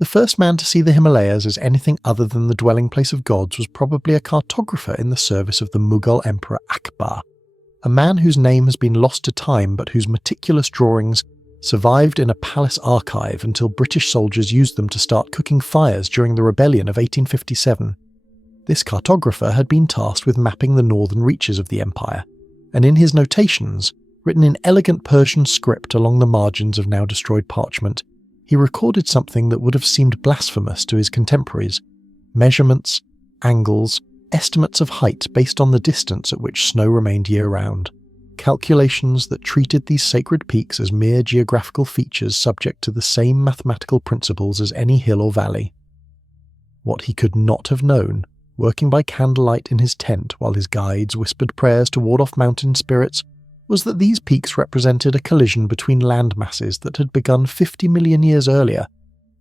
The first man to see the Himalayas as anything other than the dwelling place of gods was probably a cartographer in the service of the Mughal Emperor Akbar, a man whose name has been lost to time but whose meticulous drawings survived in a palace archive until British soldiers used them to start cooking fires during the rebellion of 1857. This cartographer had been tasked with mapping the northern reaches of the empire, and in his notations, written in elegant Persian script along the margins of now destroyed parchment, he recorded something that would have seemed blasphemous to his contemporaries: measurements, angles, estimates of height based on the distance at which snow remained year-round, calculations that treated these sacred peaks as mere geographical features subject to the same mathematical principles as any hill or valley. What he could not have known, working by candlelight in his tent while his guides whispered prayers to ward off mountain spirits, was that these peaks represented a collision between land masses that had begun 50 million years earlier,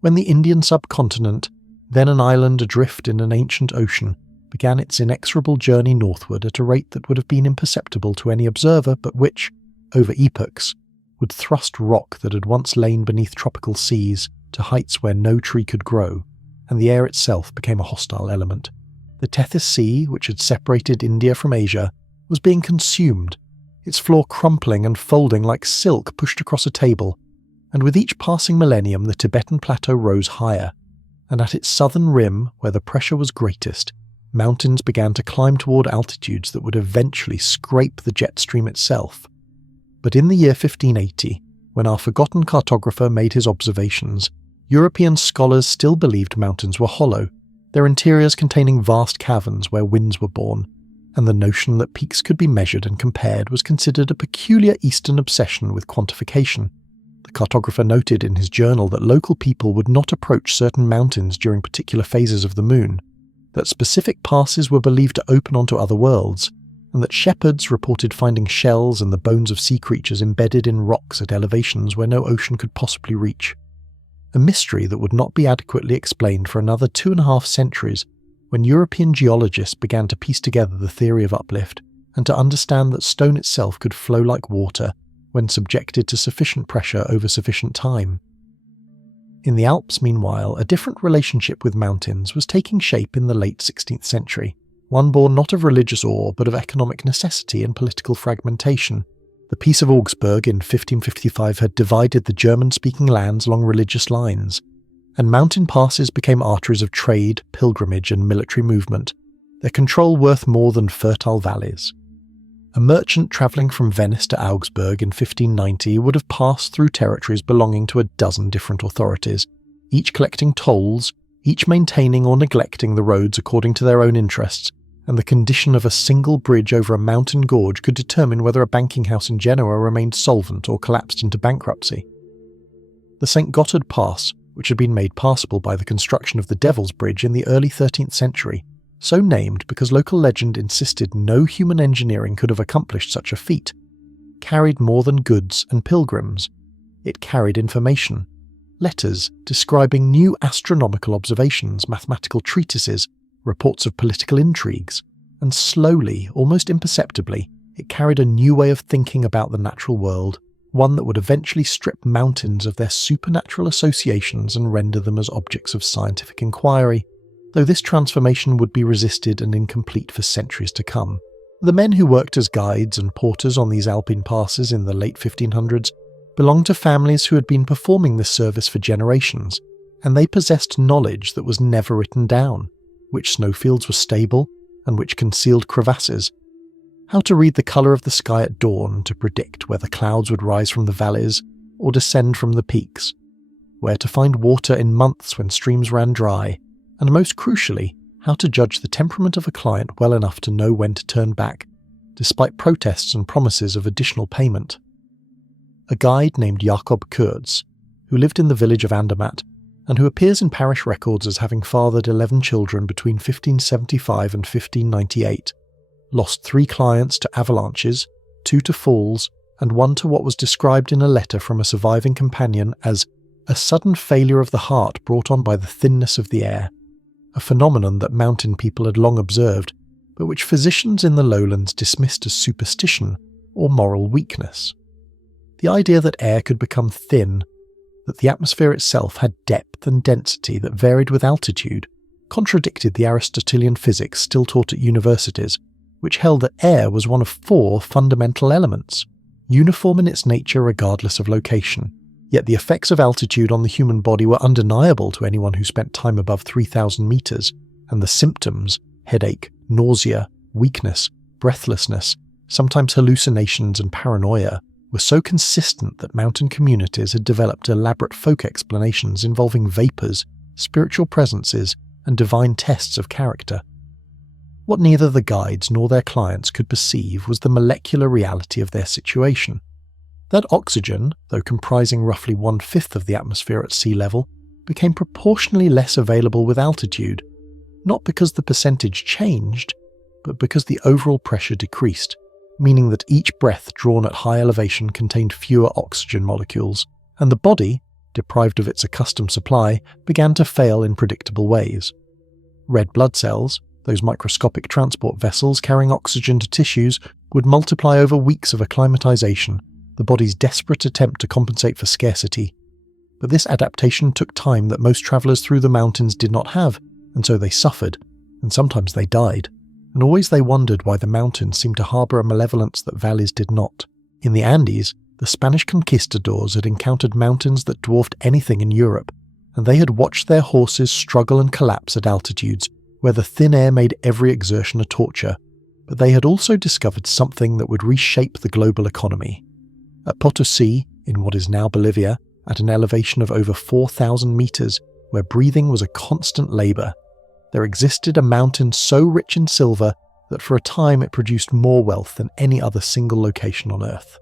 when the Indian subcontinent, then an island adrift in an ancient ocean, began its inexorable journey northward at a rate that would have been imperceptible to any observer, but which, over epochs, would thrust rock that had once lain beneath tropical seas to heights where no tree could grow, and the air itself became a hostile element. The Tethys Sea, which had separated India from Asia, was being consumed, its floor crumpling and folding like silk pushed across a table, and with each passing millennium the Tibetan plateau rose higher, and at its southern rim, where the pressure was greatest, mountains began to climb toward altitudes that would eventually scrape the jet stream itself. But in the year 1580, when our forgotten cartographer made his observations, European scholars still believed mountains were hollow, their interiors containing vast caverns where winds were born, and the notion that peaks could be measured and compared was considered a peculiar Eastern obsession with quantification. The cartographer noted in his journal that local people would not approach certain mountains during particular phases of the moon, that specific passes were believed to open onto other worlds, and that shepherds reported finding shells and the bones of sea creatures embedded in rocks at elevations where no ocean could possibly reach. A mystery that would not be adequately explained for another 2.5 centuries, when European geologists began to piece together the theory of uplift and to understand that stone itself could flow like water when subjected to sufficient pressure over sufficient time. In the Alps, meanwhile, a different relationship with mountains was taking shape in the late 16th century, one born not of religious awe but of economic necessity and political fragmentation. The Peace of Augsburg in 1555 had divided the German-speaking lands along religious lines, and mountain passes became arteries of trade, pilgrimage and military movement, their control worth more than fertile valleys. A merchant travelling from Venice to Augsburg in 1590 would have passed through territories belonging to a dozen different authorities, each collecting tolls, each maintaining or neglecting the roads according to their own interests, and the condition of a single bridge over a mountain gorge could determine whether a banking house in Genoa remained solvent or collapsed into bankruptcy. The St. Gothard Pass, which had been made passable by the construction of the Devil's Bridge in the early 13th century, so named because local legend insisted no human engineering could have accomplished such a feat, carried more than goods and pilgrims. It carried information, letters describing new astronomical observations, mathematical treatises, reports of political intrigues, and slowly, almost imperceptibly, it carried a new way of thinking about the natural world, one that would eventually strip mountains of their supernatural associations and render them as objects of scientific inquiry, though this transformation would be resisted and incomplete for centuries to come. The men who worked as guides and porters on these Alpine passes in the late 1500s belonged to families who had been performing this service for generations, and they possessed knowledge that was never written down, which snowfields were stable and which concealed crevasses, how to read the colour of the sky at dawn to predict whether clouds would rise from the valleys or descend from the peaks, where to find water in months when streams ran dry, and most crucially, how to judge the temperament of a client well enough to know when to turn back, despite protests and promises of additional payment. A guide named Jakob Kurz, who lived in the village of Andermatt, and who appears in parish records as having fathered 11 children between 1575 and 1598, lost 3 clients to avalanches, 2 to falls, and 1 to what was described in a letter from a surviving companion as a sudden failure of the heart brought on by the thinness of the air, a phenomenon that mountain people had long observed, but which physicians in the lowlands dismissed as superstition or moral weakness. The idea that air could become thin, that the atmosphere itself had depth and density that varied with altitude contradicted the Aristotelian physics still taught at universities, which held that air was one of 4 fundamental elements, uniform in its nature regardless of location. Yet the effects of altitude on the human body were undeniable to anyone who spent time above 3,000 meters, and the symptoms, headache, nausea, weakness, breathlessness, sometimes hallucinations and paranoia, were so consistent that mountain communities had developed elaborate folk explanations involving vapors, spiritual presences, and divine tests of character. What neither the guides nor their clients could perceive was the molecular reality of their situation. That oxygen, though comprising roughly 1/5 of the atmosphere at sea level, became proportionally less available with altitude, not because the percentage changed, but because the overall pressure decreased, meaning that each breath drawn at high elevation contained fewer oxygen molecules, and the body, deprived of its accustomed supply, began to fail in predictable ways. Red blood cells, those microscopic transport vessels carrying oxygen to tissues, would multiply over weeks of acclimatization, the body's desperate attempt to compensate for scarcity. But this adaptation took time that most travelers through the mountains did not have, and so they suffered, and sometimes they died. And always they wondered why the mountains seemed to harbour a malevolence that valleys did not. In the Andes, the Spanish conquistadors had encountered mountains that dwarfed anything in Europe, and they had watched their horses struggle and collapse at altitudes where the thin air made every exertion a torture, but they had also discovered something that would reshape the global economy. At Potosí, in what is now Bolivia, at an elevation of over 4,000 meters, where breathing was a constant labor, there existed a mountain so rich in silver that for a time it produced more wealth than any other single location on Earth.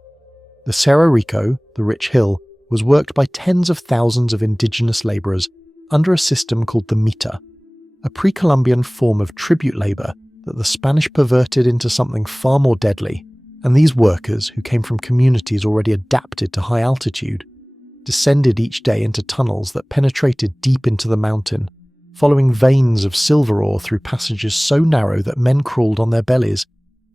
The Cerro Rico, the rich hill, was worked by tens of thousands of indigenous laborers under a system called the mita, a pre-Columbian form of tribute labor that the Spanish perverted into something far more deadly, and these workers, who came from communities already adapted to high altitude, descended each day into tunnels that penetrated deep into the mountain, following veins of silver ore through passages so narrow that men crawled on their bellies,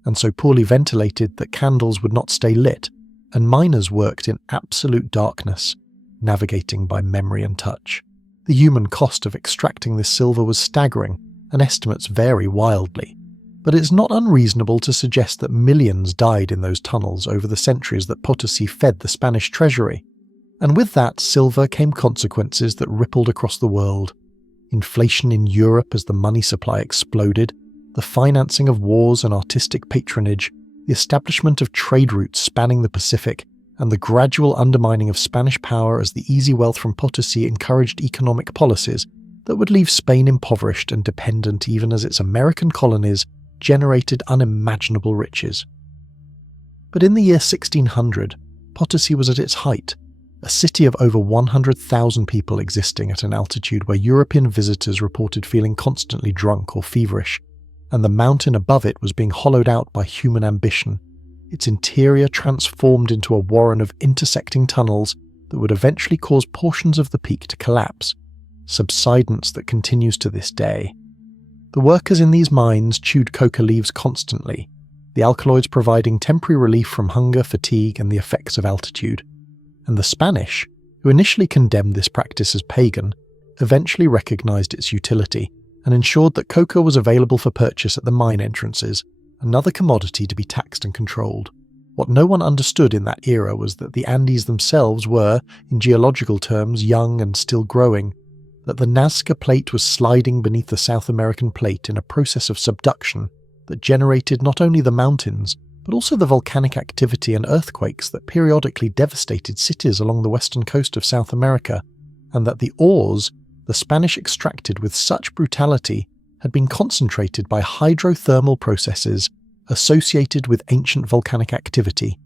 and so poorly ventilated that candles would not stay lit, and miners worked in absolute darkness, navigating by memory and touch. The human cost of extracting this silver was staggering, and estimates vary wildly. But it's not unreasonable to suggest that millions died in those tunnels over the centuries that Potosí fed the Spanish treasury. And with that silver came consequences that rippled across the world. Inflation in Europe as the money supply exploded, the financing of wars and artistic patronage, the establishment of trade routes spanning the Pacific, and the gradual undermining of Spanish power as the easy wealth from Potosí encouraged economic policies that would leave Spain impoverished and dependent even as its American colonies generated unimaginable riches. But in the year 1600, Potosí was at its height, a city of over 100,000 people existing at an altitude where European visitors reported feeling constantly drunk or feverish, and the mountain above it was being hollowed out by human ambition, its interior transformed into a warren of intersecting tunnels that would eventually cause portions of the peak to collapse, subsidence that continues to this day. The workers in these mines chewed coca leaves constantly, the alkaloids providing temporary relief from hunger, fatigue, and the effects of altitude. And the Spanish, who initially condemned this practice as pagan, eventually recognized its utility and ensured that coca was available for purchase at the mine entrances, another commodity to be taxed and controlled. What no one understood in that era was that the Andes themselves were, in geological terms, young and still growing, that the Nazca Plate was sliding beneath the South American plate in a process of subduction that generated not only the mountains, but also the volcanic activity and earthquakes that periodically devastated cities along the western coast of South America, and that the ores the Spanish extracted with such brutality had been concentrated by hydrothermal processes associated with ancient volcanic activity,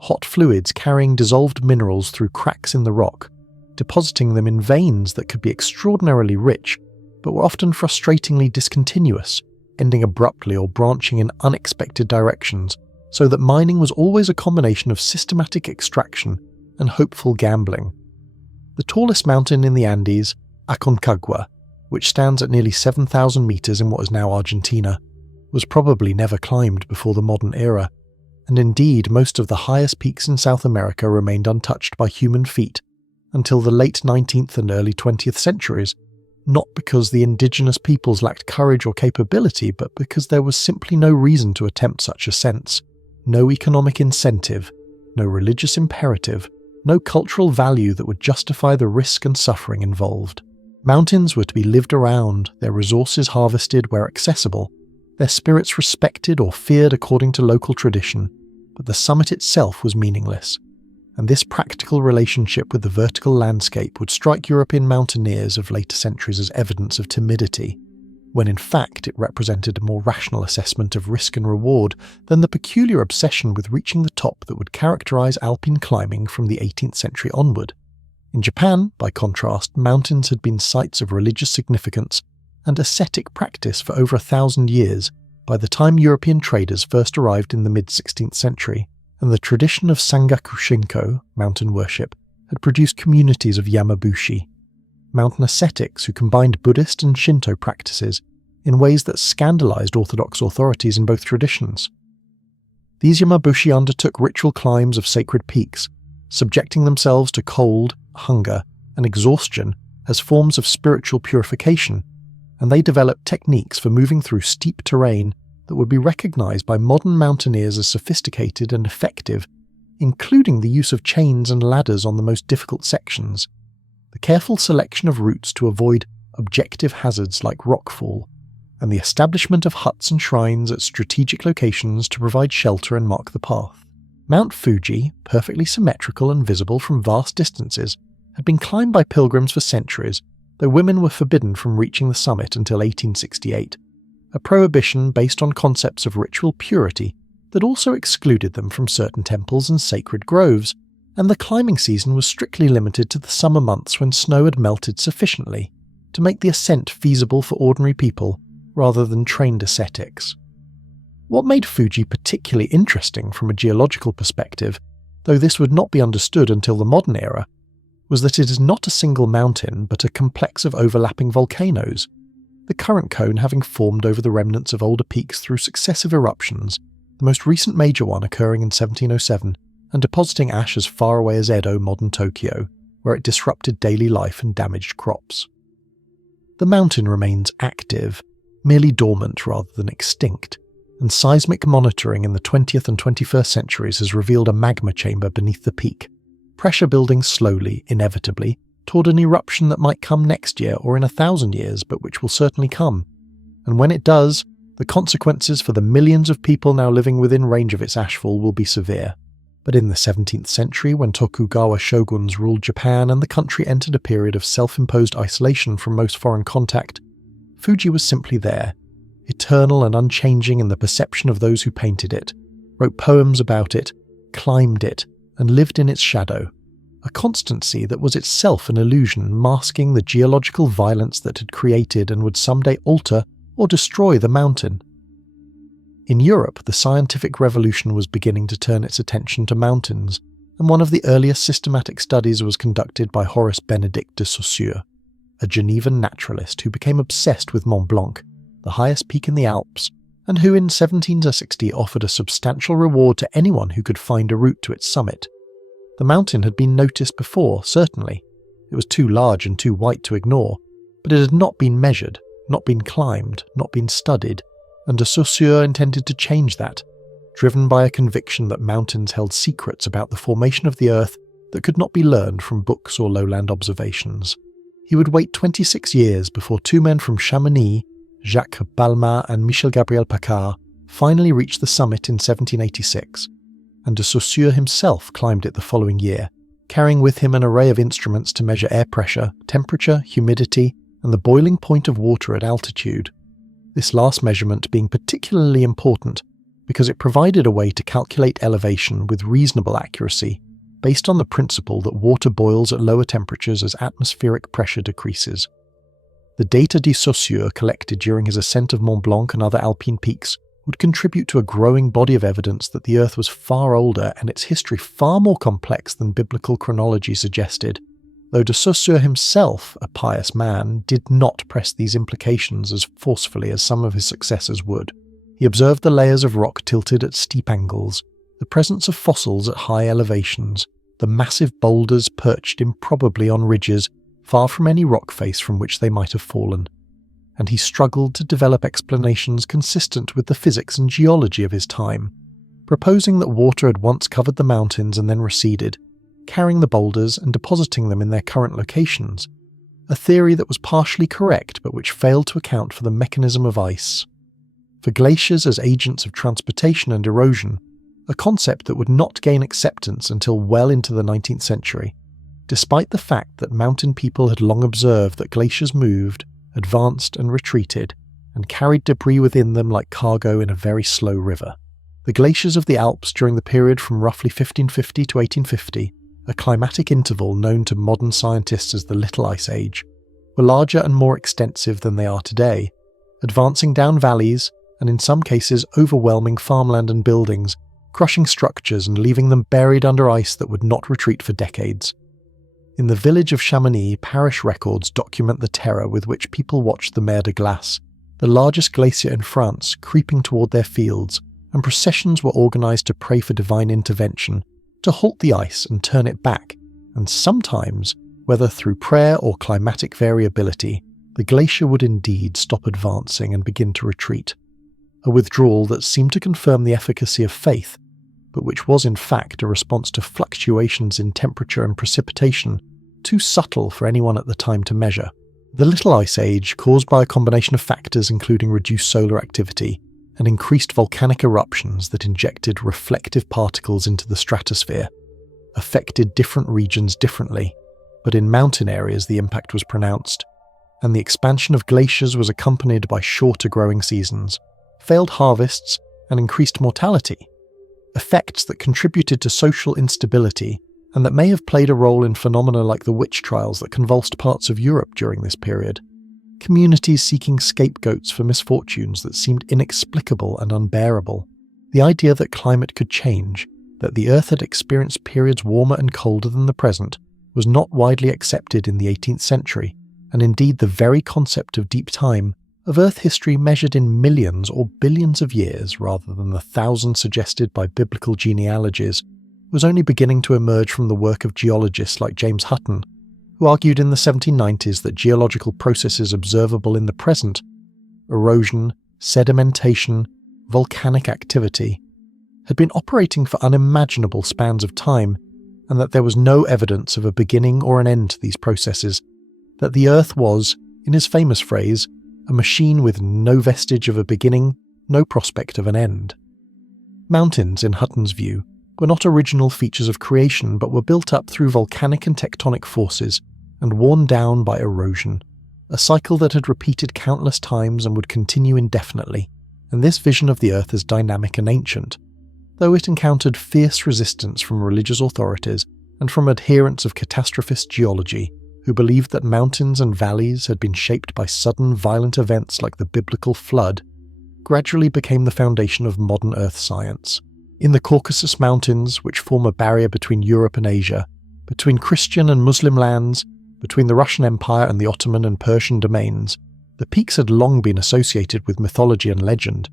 hot fluids carrying dissolved minerals through cracks in the rock, depositing them in veins that could be extraordinarily rich, but were often frustratingly discontinuous, ending abruptly or branching in unexpected directions, so that mining was always a combination of systematic extraction and hopeful gambling. The tallest mountain in the Andes, Aconcagua, which stands at nearly 7,000 meters in what is now Argentina, was probably never climbed before the modern era, and indeed most of the highest peaks in South America remained untouched by human feet until the late 19th and early 20th centuries, not because the indigenous peoples lacked courage or capability, but because there was simply no reason to attempt such ascents, no economic incentive, no religious imperative, no cultural value that would justify the risk and suffering involved. Mountains were to be lived around, their resources harvested where accessible, their spirits respected or feared according to local tradition, but the summit itself was meaningless. And this practical relationship with the vertical landscape would strike European mountaineers of later centuries as evidence of timidity, when in fact it represented a more rational assessment of risk and reward than the peculiar obsession with reaching the top that would characterize Alpine climbing from the 18th century onward. In Japan, by contrast, mountains had been sites of religious significance and ascetic practice for over 1,000 years by the time European traders first arrived in the mid-16th century, and the tradition of Sangaku Shinko, mountain worship, had produced communities of Yamabushi, mountain ascetics who combined Buddhist and Shinto practices in ways that scandalized orthodox authorities in both traditions. These Yamabushi undertook ritual climbs of sacred peaks, subjecting themselves to cold, hunger, and exhaustion as forms of spiritual purification, and they developed techniques for moving through steep terrain that would be recognized by modern mountaineers as sophisticated and effective, including the use of chains and ladders on the most difficult sections, the careful selection of routes to avoid objective hazards like rockfall, and the establishment of huts and shrines at strategic locations to provide shelter and mark the path. Mount Fuji, perfectly symmetrical and visible from vast distances, had been climbed by pilgrims for centuries, though women were forbidden from reaching the summit until 1868, a prohibition based on concepts of ritual purity that also excluded them from certain temples and sacred groves, and the climbing season was strictly limited to the summer months when snow had melted sufficiently to make the ascent feasible for ordinary people rather than trained ascetics. What made Fuji particularly interesting from a geological perspective, though this would not be understood until the modern era, was that it is not a single mountain but a complex of overlapping volcanoes, the current cone having formed over the remnants of older peaks through successive eruptions, the most recent major one occurring in 1707 and depositing ash as far away as Edo, modern Tokyo, where it disrupted daily life and damaged crops. The mountain remains active, merely dormant rather than extinct, and seismic monitoring in the 20th and 21st centuries has revealed a magma chamber beneath the peak, pressure building slowly, inevitably, toward an eruption that might come next year or in 1,000 years, but which will certainly come. And when it does, the consequences for the millions of people now living within range of its ashfall will be severe. But in the 17th century, when Tokugawa shoguns ruled Japan and the country entered a period of self-imposed isolation from most foreign contact, Fuji was simply there, eternal and unchanging in the perception of those who painted it, wrote poems about it, climbed it, and lived in its shadow, a constancy that was itself an illusion masking the geological violence that had created and would someday alter or destroy the mountain. In Europe, the scientific revolution was beginning to turn its attention to mountains, and one of the earliest systematic studies was conducted by Horace Benedict de Saussure, a Genevan naturalist who became obsessed with Mont Blanc, the highest peak in the Alps, and who in 1760 offered a substantial reward to anyone who could find a route to its summit. The mountain had been noticed before, certainly. It was too large and too white to ignore, but it had not been measured, not been climbed, not been studied, and de Saussure intended to change that, driven by a conviction that mountains held secrets about the formation of the earth that could not be learned from books or lowland observations. He would wait 26 years before two men from Chamonix, Jacques Balmat and Michel Gabriel Paccard, finally reached the summit in 1786, and de Saussure himself climbed it the following year, carrying with him an array of instruments to measure air pressure, temperature, humidity, and the boiling point of water at altitude. This last measurement being particularly important because it provided a way to calculate elevation with reasonable accuracy, based on the principle that water boils at lower temperatures as atmospheric pressure decreases. The data de Saussure collected during his ascent of Mont Blanc and other Alpine peaks would contribute to a growing body of evidence that the Earth was far older and its history far more complex than biblical chronology suggested, though de Saussure himself, a pious man, did not press these implications as forcefully as some of his successors would. He observed the layers of rock tilted at steep angles, the presence of fossils at high elevations, the massive boulders perched improbably on ridges far from any rock face from which they might have fallen, and he struggled to develop explanations consistent with the physics and geology of his time, proposing that water had once covered the mountains and then receded, carrying the boulders and depositing them in their current locations, a theory that was partially correct but which failed to account for the mechanism of ice. For glaciers as agents of transportation and erosion, a concept that would not gain acceptance until well into the 19th century, despite the fact that mountain people had long observed that glaciers moved, advanced and retreated, and carried debris within them like cargo in a very slow river. The glaciers of the Alps during the period from roughly 1550 to 1850, a climatic interval known to modern scientists as the Little Ice Age, were larger and more extensive than they are today, advancing down valleys and in some cases overwhelming farmland and buildings, crushing structures and leaving them buried under ice that would not retreat for decades. In the village of Chamonix, parish records document the terror with which people watched the Mer de Glace, the largest glacier in France, creeping toward their fields, and processions were organised to pray for divine intervention, to halt the ice and turn it back, and sometimes, whether through prayer or climatic variability, the glacier would indeed stop advancing and begin to retreat. A withdrawal that seemed to confirm the efficacy of faith, but which was in fact a response to fluctuations in temperature and precipitation, too subtle for anyone at the time to measure. The Little Ice Age, caused by a combination of factors including reduced solar activity and increased volcanic eruptions that injected reflective particles into the stratosphere, affected different regions differently, but in mountain areas the impact was pronounced, and the expansion of glaciers was accompanied by shorter growing seasons, failed harvests, and increased mortality, effects that contributed to social instability and that may have played a role in phenomena like the witch trials that convulsed parts of Europe during this period. Communities seeking scapegoats for misfortunes that seemed inexplicable and unbearable. The idea that climate could change, that the Earth had experienced periods warmer and colder than the present, was not widely accepted in the 18th century, and indeed the very concept of deep time, of Earth history measured in millions or billions of years rather than the thousands suggested by biblical genealogies, was only beginning to emerge from the work of geologists like James Hutton, who argued in the 1790s that geological processes observable in the present, erosion, sedimentation, volcanic activity, had been operating for unimaginable spans of time, and that there was no evidence of a beginning or an end to these processes, that the Earth was, in his famous phrase, a machine with no vestige of a beginning, no prospect of an end. Mountains, in Hutton's view, were not original features of creation but were built up through volcanic and tectonic forces and worn down by erosion, a cycle that had repeated countless times and would continue indefinitely, and this vision of the Earth as dynamic and ancient, though it encountered fierce resistance from religious authorities and from adherents of catastrophist geology, who believed that mountains and valleys had been shaped by sudden violent events like the biblical flood, gradually became the foundation of modern Earth science. In the Caucasus Mountains, which form a barrier between Europe and Asia, between Christian and Muslim lands, between the Russian Empire and the Ottoman and Persian domains, the peaks had long been associated with mythology and legend,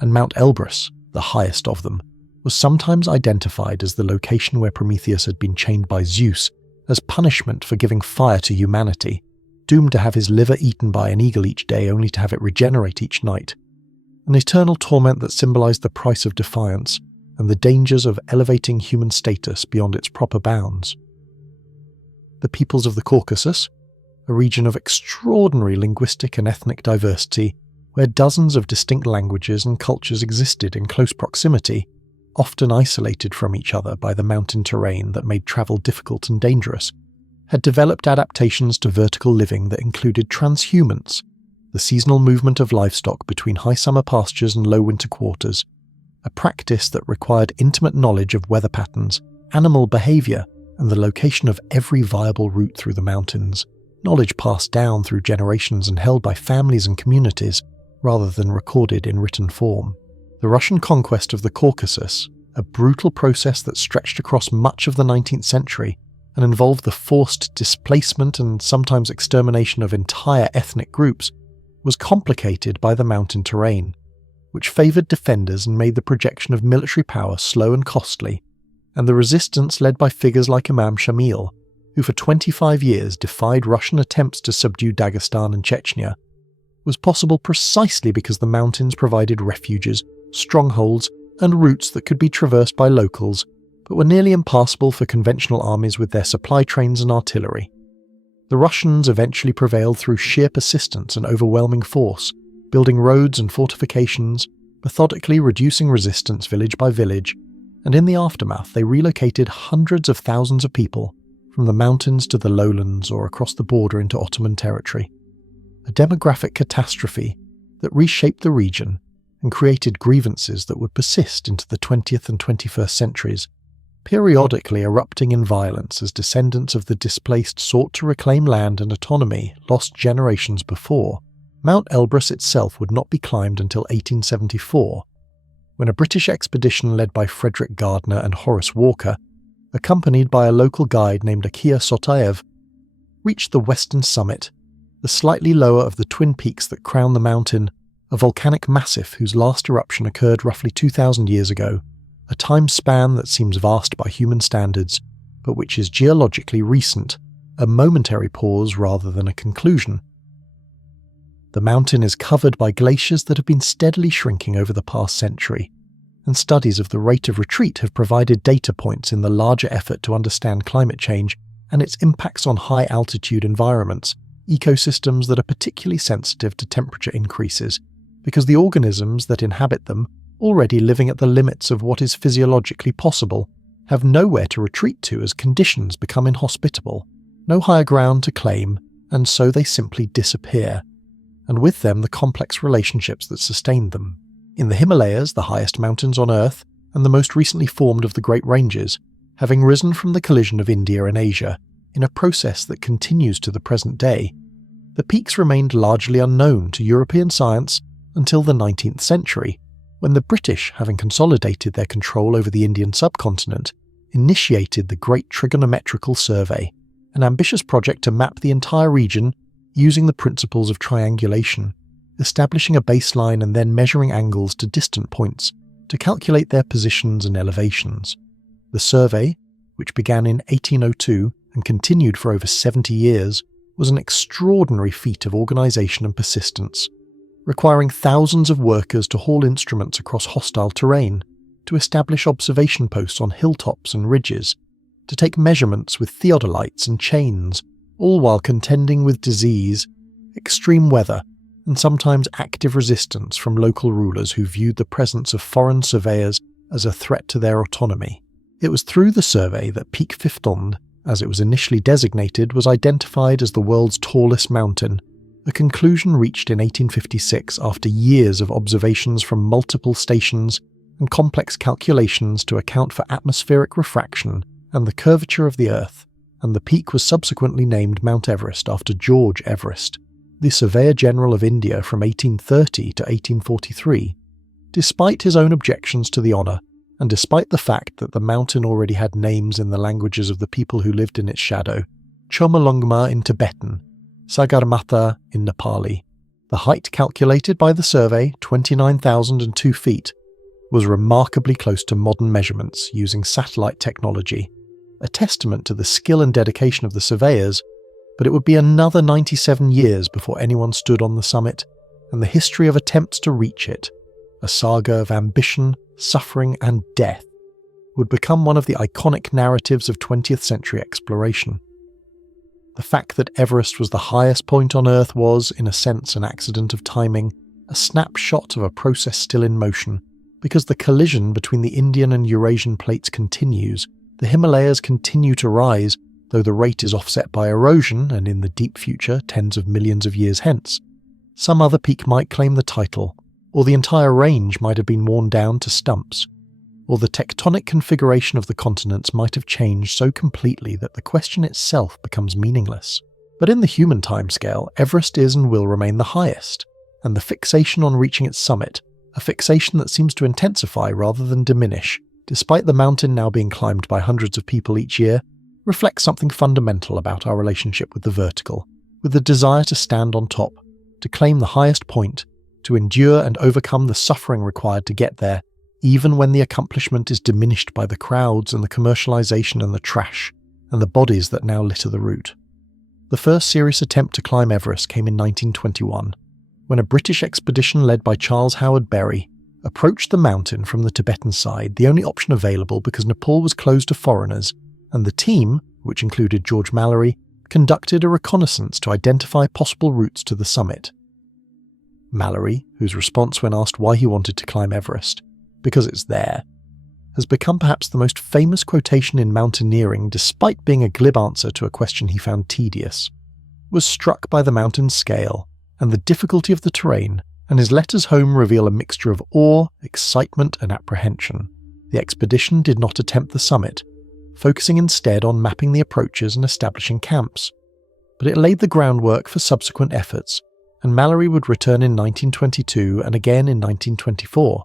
and Mount Elbrus, the highest of them, was sometimes identified as the location where Prometheus had been chained by Zeus as punishment for giving fire to humanity, doomed to have his liver eaten by an eagle each day only to have it regenerate each night, an eternal torment that symbolized the price of defiance and the dangers of elevating human status beyond its proper bounds. The peoples of the Caucasus, a region of extraordinary linguistic and ethnic diversity, where dozens of distinct languages and cultures existed in close proximity, often isolated from each other by the mountain terrain that made travel difficult and dangerous, had developed adaptations to vertical living that included transhumance, the seasonal movement of livestock between high summer pastures and low winter quarters, a practice that required intimate knowledge of weather patterns, animal behaviour, and the location of every viable route through the mountains, knowledge passed down through generations and held by families and communities, rather than recorded in written form. The Russian conquest of the Caucasus, a brutal process that stretched across much of the 19th century and involved the forced displacement and sometimes extermination of entire ethnic groups, was complicated by the mountain terrain, which favoured defenders and made the projection of military power slow and costly, and the resistance led by figures like Imam Shamil, who for 25 years defied Russian attempts to subdue Dagestan and Chechnya, was possible precisely because the mountains provided refuges, strongholds, and routes that could be traversed by locals, but were nearly impassable for conventional armies with their supply trains and artillery. The Russians eventually prevailed through sheer persistence and overwhelming force, building roads and fortifications, methodically reducing resistance village by village, and in the aftermath they relocated hundreds of thousands of people from the mountains to the lowlands or across the border into Ottoman territory. A demographic catastrophe that reshaped the region and created grievances that would persist into the 20th and 21st centuries, periodically erupting in violence as descendants of the displaced sought to reclaim land and autonomy lost generations before. Mount Elbrus itself would not be climbed until 1874, when a British expedition led by Frederick Gardner and Horace Walker, accompanied by a local guide named Akia Sotaev, reached the western summit, the slightly lower of the twin peaks that crown the mountain, a volcanic massif whose last eruption occurred roughly 2,000 years ago, a time span that seems vast by human standards, but which is geologically recent, a momentary pause rather than a conclusion. The mountain is covered by glaciers that have been steadily shrinking over the past century, and studies of the rate of retreat have provided data points in the larger effort to understand climate change and its impacts on high-altitude environments, ecosystems that are particularly sensitive to temperature increases, because the organisms that inhabit them, already living at the limits of what is physiologically possible, have nowhere to retreat to as conditions become inhospitable, no higher ground to claim, and so they simply disappear, and with them the complex relationships that sustain them. In the Himalayas, the highest mountains on Earth, and the most recently formed of the Great Ranges, having risen from the collision of India and Asia, in a process that continues to the present day, the peaks remained largely unknown to European science until the 19th century, when the British, having consolidated their control over the Indian subcontinent, initiated the Great Trigonometrical Survey, an ambitious project to map the entire region using the principles of triangulation, establishing a baseline and then measuring angles to distant points to calculate their positions and elevations. The survey, which began in 1802 and continued for over 70 years, was an extraordinary feat of organisation and persistence, requiring thousands of workers to haul instruments across hostile terrain, to establish observation posts on hilltops and ridges, to take measurements with theodolites and chains, all while contending with disease, extreme weather, and sometimes active resistance from local rulers who viewed the presence of foreign surveyors as a threat to their autonomy. It was through the survey that Peak Fiftond, as it was initially designated, was identified as the world's tallest mountain, a conclusion reached in 1856 after years of observations from multiple stations and complex calculations to account for atmospheric refraction and the curvature of the Earth, and the peak was subsequently named Mount Everest after George Everest, the Surveyor General of India from 1830 to 1843. Despite his own objections to the honour, and despite the fact that the mountain already had names in the languages of the people who lived in its shadow, Chomolungma in Tibetan, Sagarmatha in Nepali, the height calculated by the survey, 29,002 feet, was remarkably close to modern measurements using satellite technology, a testament to the skill and dedication of the surveyors, but it would be another 97 years before anyone stood on the summit, and the history of attempts to reach it, a saga of ambition, suffering and death, would become one of the iconic narratives of 20th century exploration. The fact that Everest was the highest point on Earth was, in a sense, an accident of timing, a snapshot of a process still in motion, because the collision between the Indian and Eurasian plates continues. The Himalayas continue to rise, though the rate is offset by erosion, and in the deep future, tens of millions of years hence, some other peak might claim the title, or the entire range might have been worn down to stumps, or the tectonic configuration of the continents might have changed so completely that the question itself becomes meaningless. But in the human timescale, Everest is and will remain the highest, and the fixation on reaching its summit, a fixation that seems to intensify rather than diminish, despite the mountain now being climbed by hundreds of people each year, reflects something fundamental about our relationship with the vertical, with the desire to stand on top, to claim the highest point, to endure and overcome the suffering required to get there, even when the accomplishment is diminished by the crowds and the commercialization and the trash, and the bodies that now litter the route. The first serious attempt to climb Everest came in 1921, when a British expedition led by Charles Howard Berry approached the mountain from the Tibetan side, the only option available because Nepal was closed to foreigners, and the team, which included George Mallory, conducted a reconnaissance to identify possible routes to the summit. Mallory, whose response when asked why he wanted to climb Everest, because it's there, has become perhaps the most famous quotation in mountaineering despite being a glib answer to a question he found tedious, was struck by the mountain's scale and the difficulty of the terrain, and his letters home reveal a mixture of awe, excitement and apprehension. The expedition did not attempt the summit, focusing instead on mapping the approaches and establishing camps. But it laid the groundwork for subsequent efforts, and Mallory would return in 1922 and again in 1924,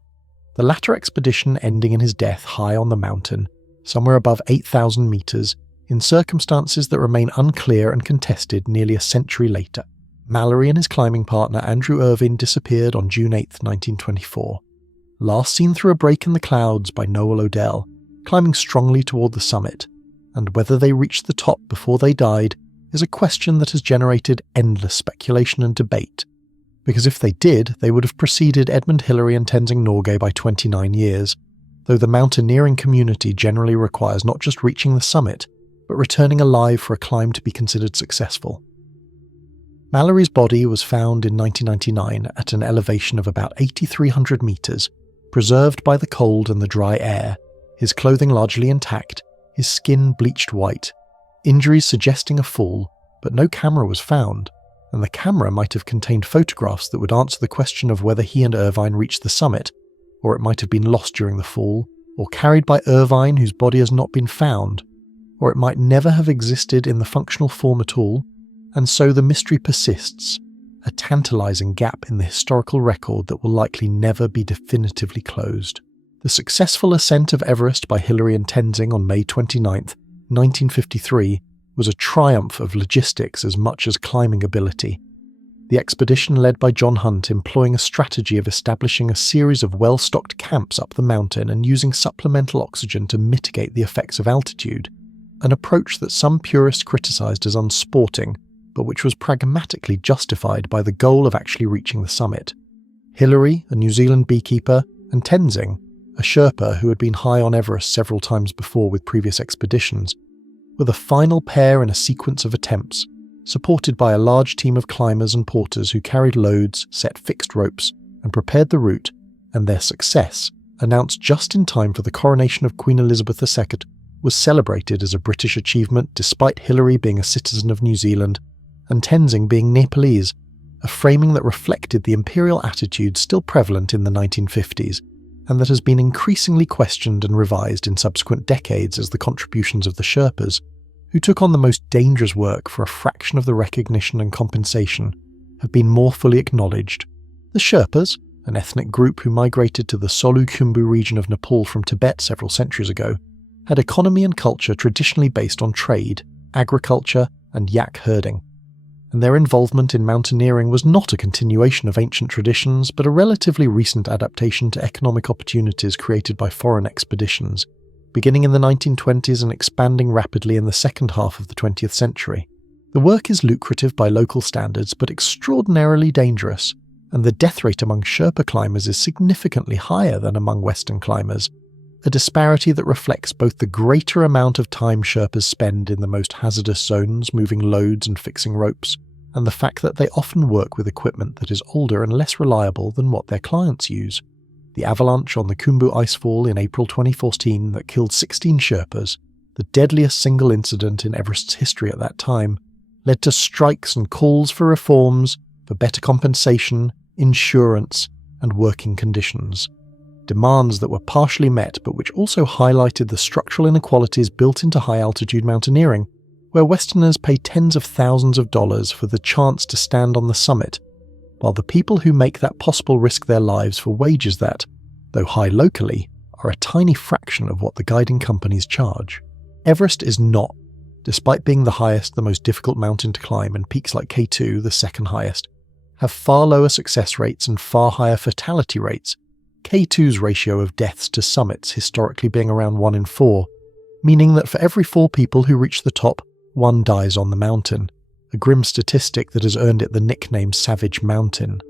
the latter expedition ending in his death high on the mountain, somewhere above 8,000 metres, in circumstances that remain unclear and contested nearly a century later. Mallory and his climbing partner Andrew Irvine disappeared on June 8, 1924, last seen through a break in the clouds by Noel Odell, climbing strongly toward the summit, and whether they reached the top before they died is a question that has generated endless speculation and debate, because if they did, they would have preceded Edmund Hillary and Tenzing Norgay by 29 years, though the mountaineering community generally requires not just reaching the summit, but returning alive for a climb to be considered successful. Mallory's body was found in 1999 at an elevation of about 8,300 metres, preserved by the cold and the dry air, his clothing largely intact, his skin bleached white, injuries suggesting a fall, but no camera was found, and the camera might have contained photographs that would answer the question of whether he and Irvine reached the summit, or it might have been lost during the fall, or carried by Irvine whose body has not been found, or it might never have existed in the functional form at all, and so the mystery persists, a tantalizing gap in the historical record that will likely never be definitively closed. The successful ascent of Everest by Hillary and Tenzing on May 29, 1953, was a triumph of logistics as much as climbing ability. The expedition led by John Hunt employing a strategy of establishing a series of well-stocked camps up the mountain and using supplemental oxygen to mitigate the effects of altitude, an approach that some purists criticised as unsporting, but which was pragmatically justified by the goal of actually reaching the summit. Hillary, a New Zealand beekeeper, and Tenzing, a Sherpa who had been high on Everest several times before with previous expeditions, were the final pair in a sequence of attempts, supported by a large team of climbers and porters who carried loads, set fixed ropes, and prepared the route, and their success, announced just in time for the coronation of Queen Elizabeth II, was celebrated as a British achievement despite Hillary being a citizen of New Zealand and Tenzing being Nepalese, a framing that reflected the imperial attitude still prevalent in the 1950s, and that has been increasingly questioned and revised in subsequent decades as the contributions of the Sherpas, who took on the most dangerous work for a fraction of the recognition and compensation, have been more fully acknowledged. The Sherpas, an ethnic group who migrated to the Solu-Khumbu region of Nepal from Tibet several centuries ago, had economy and culture traditionally based on trade, agriculture, and yak herding, and their involvement in mountaineering was not a continuation of ancient traditions but a relatively recent adaptation to economic opportunities created by foreign expeditions, beginning in the 1920s and expanding rapidly in the second half of the 20th century. The work is lucrative by local standards but extraordinarily dangerous, and the death rate among Sherpa climbers is significantly higher than among Western climbers, a disparity that reflects both the greater amount of time Sherpas spend in the most hazardous zones moving loads and fixing ropes, and the fact that they often work with equipment that is older and less reliable than what their clients use. The avalanche on the Khumbu icefall in April 2014 that killed 16 Sherpas, the deadliest single incident in Everest's history at that time, led to strikes and calls for reforms, for better compensation, insurance, and working conditions. Demands that were partially met but which also highlighted the structural inequalities built into high-altitude mountaineering, where Westerners pay tens of thousands of dollars for the chance to stand on the summit, while the people who make that possible risk their lives for wages that, though high locally, are a tiny fraction of what the guiding companies charge. Everest is not, despite being the highest, the most difficult mountain to climb, and peaks like K2, the second highest, have far lower success rates and far higher fatality rates, K2's ratio of deaths to summits historically being around 1 in 4, meaning that for every 4 people who reach the top, 1 dies on the mountain, a grim statistic that has earned it the nickname Savage Mountain.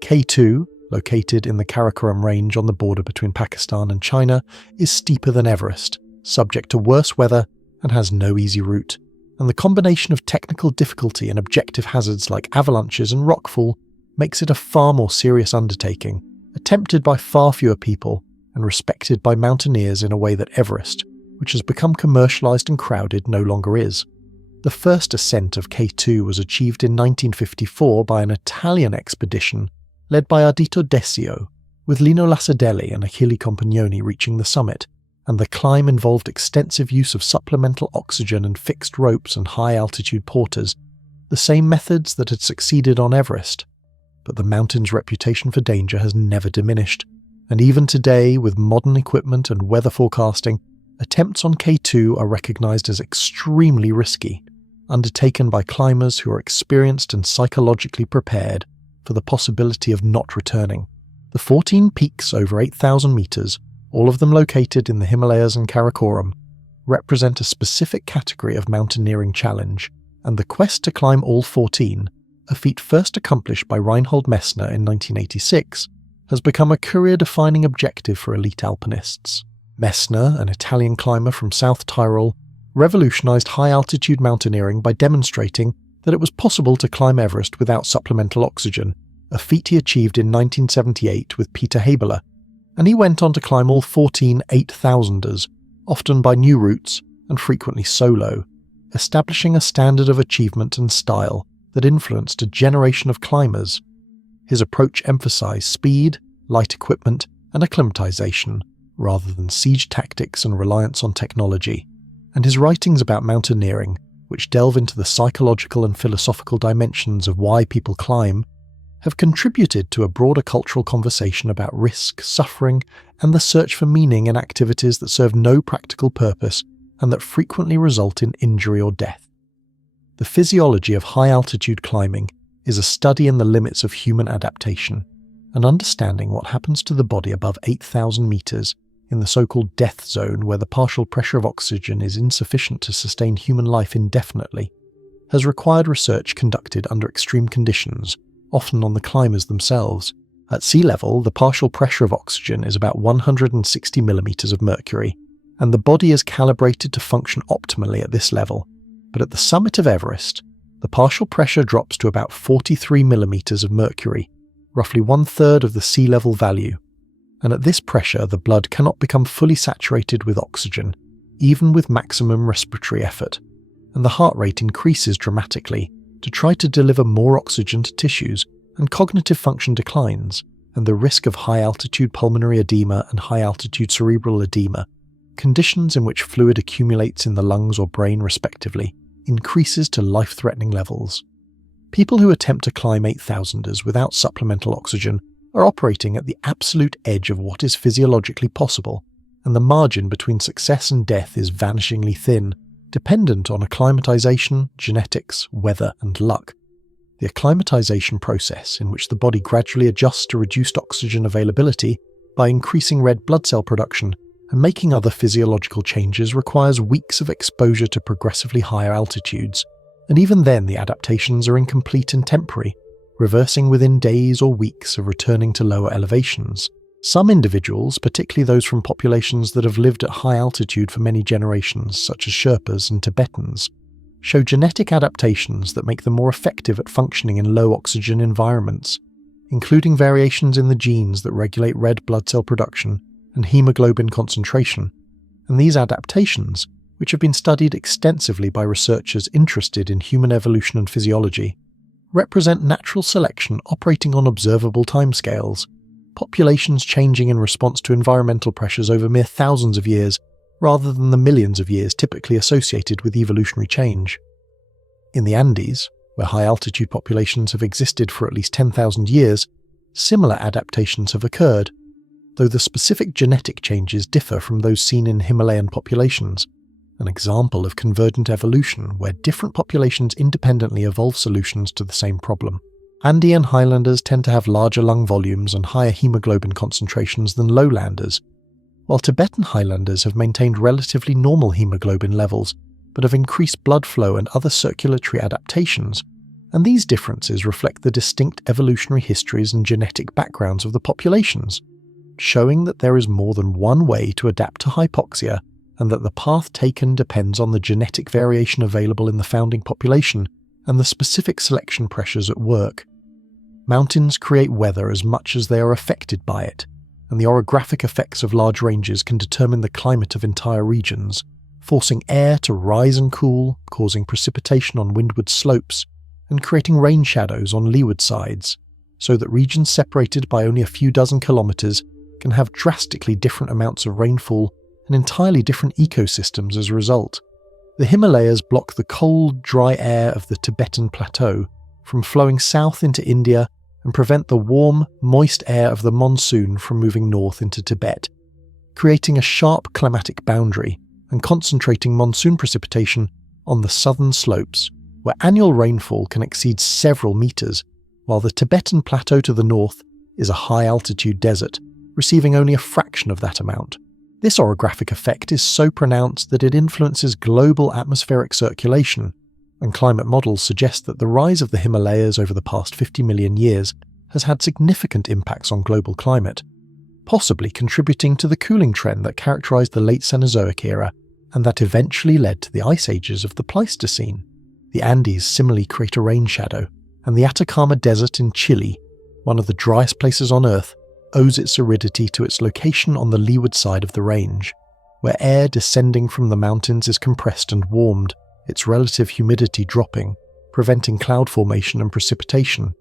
K2, located in the Karakoram range on the border between Pakistan and China, is steeper than Everest, subject to worse weather, and has no easy route, and the combination of technical difficulty and objective hazards like avalanches and rockfall makes it a far more serious undertaking, attempted by far fewer people and respected by mountaineers in a way that Everest, which has become commercialised and crowded, no longer is. The first ascent of K2 was achieved in 1954 by an Italian expedition led by Ardito Desio, with Lino Lacedelli and Achille Compagnoni reaching the summit, and the climb involved extensive use of supplemental oxygen and fixed ropes and high-altitude porters, the same methods that had succeeded on Everest. But the mountain's reputation for danger has never diminished, and even today, with modern equipment and weather forecasting, attempts on K2 are recognised as extremely risky, undertaken by climbers who are experienced and psychologically prepared for the possibility of not returning. The 14 peaks over 8,000 metres, all of them located in the Himalayas and Karakoram, represent a specific category of mountaineering challenge, and the quest to climb all 14, a feat first accomplished by Reinhold Messner in 1986, has become a career-defining objective for elite alpinists. Messner, an Italian climber from South Tyrol, revolutionised high-altitude mountaineering by demonstrating that it was possible to climb Everest without supplemental oxygen, a feat he achieved in 1978 with Peter Habeler, and he went on to climb all 14 8,000ers, often by new routes and frequently solo, establishing a standard of achievement and style that influenced a generation of climbers. His approach emphasised speed, light equipment, and acclimatization, rather than siege tactics and reliance on technology, and his writings about mountaineering, which delve into the psychological and philosophical dimensions of why people climb, have contributed to a broader cultural conversation about risk, suffering, and the search for meaning in activities that serve no practical purpose and that frequently result in injury or death. The physiology of high-altitude climbing is a study in the limits of human adaptation, and understanding what happens to the body above 8,000 metres in the so-called death zone where the partial pressure of oxygen is insufficient to sustain human life indefinitely, has required research conducted under extreme conditions, often on the climbers themselves. At sea level, the partial pressure of oxygen is about 160 millimeters of mercury, and the body is calibrated to function optimally at this level. But at the summit of Everest, the partial pressure drops to about 43 millimeters of mercury, roughly 1/3 of the sea level value. And at this pressure, the blood cannot become fully saturated with oxygen, even with maximum respiratory effort, and the heart rate increases dramatically to try to deliver more oxygen to tissues, and cognitive function declines, and the risk of high-altitude pulmonary edema and high-altitude cerebral edema, conditions in which fluid accumulates in the lungs or brain respectively, increases to life-threatening levels. People who attempt to climb 8,000ers without supplemental oxygen are operating at the absolute edge of what is physiologically possible, and the margin between success and death is vanishingly thin, dependent on acclimatization, genetics, weather, and luck. The acclimatization process, in which the body gradually adjusts to reduced oxygen availability by increasing red blood cell production and making other physiological changes, requires weeks of exposure to progressively higher altitudes, and even then the adaptations are incomplete and temporary, reversing within days or weeks of returning to lower elevations. Some individuals, particularly those from populations that have lived at high altitude for many generations, such as Sherpas and Tibetans, show genetic adaptations that make them more effective at functioning in low oxygen environments, including variations in the genes that regulate red blood cell production and hemoglobin concentration. And these adaptations, which have been studied extensively by researchers interested in human evolution and physiology, represent natural selection operating on observable timescales, populations changing in response to environmental pressures over mere thousands of years rather than the millions of years typically associated with evolutionary change. In the Andes, where high-altitude populations have existed for at least 10,000 years, similar adaptations have occurred, though the specific genetic changes differ from those seen in Himalayan populations, an example of convergent evolution where different populations independently evolve solutions to the same problem. Andean highlanders tend to have larger lung volumes and higher hemoglobin concentrations than lowlanders, while Tibetan highlanders have maintained relatively normal hemoglobin levels but have increased blood flow and other circulatory adaptations, and these differences reflect the distinct evolutionary histories and genetic backgrounds of the populations, showing that there is more than one way to adapt to hypoxia and that the path taken depends on the genetic variation available in the founding population and the specific selection pressures at work. Mountains create weather as much as they are affected by it, and the orographic effects of large ranges can determine the climate of entire regions, forcing air to rise and cool, causing precipitation on windward slopes, and creating rain shadows on leeward sides, so that regions separated by only a few dozen kilometres can have drastically different amounts of rainfall and entirely different ecosystems as a result. The Himalayas block the cold, dry air of the Tibetan plateau from flowing south into India and prevent the warm, moist air of the monsoon from moving north into Tibet, creating a sharp climatic boundary and concentrating monsoon precipitation on the southern slopes, where annual rainfall can exceed several metres, while the Tibetan plateau to the north is a high-altitude desert, receiving only a fraction of that amount. This orographic effect is so pronounced that it influences global atmospheric circulation, and climate models suggest that the rise of the Himalayas over the past 50 million years has had significant impacts on global climate, possibly contributing to the cooling trend that characterized the late Cenozoic era and that eventually led to the ice ages of the Pleistocene. The Andes similarly create a rain shadow, and the Atacama Desert in Chile, one of the driest places on Earth, owes its aridity to its location on the leeward side of the range, where air descending from the mountains is compressed and warmed, its relative humidity dropping, preventing cloud formation and precipitation.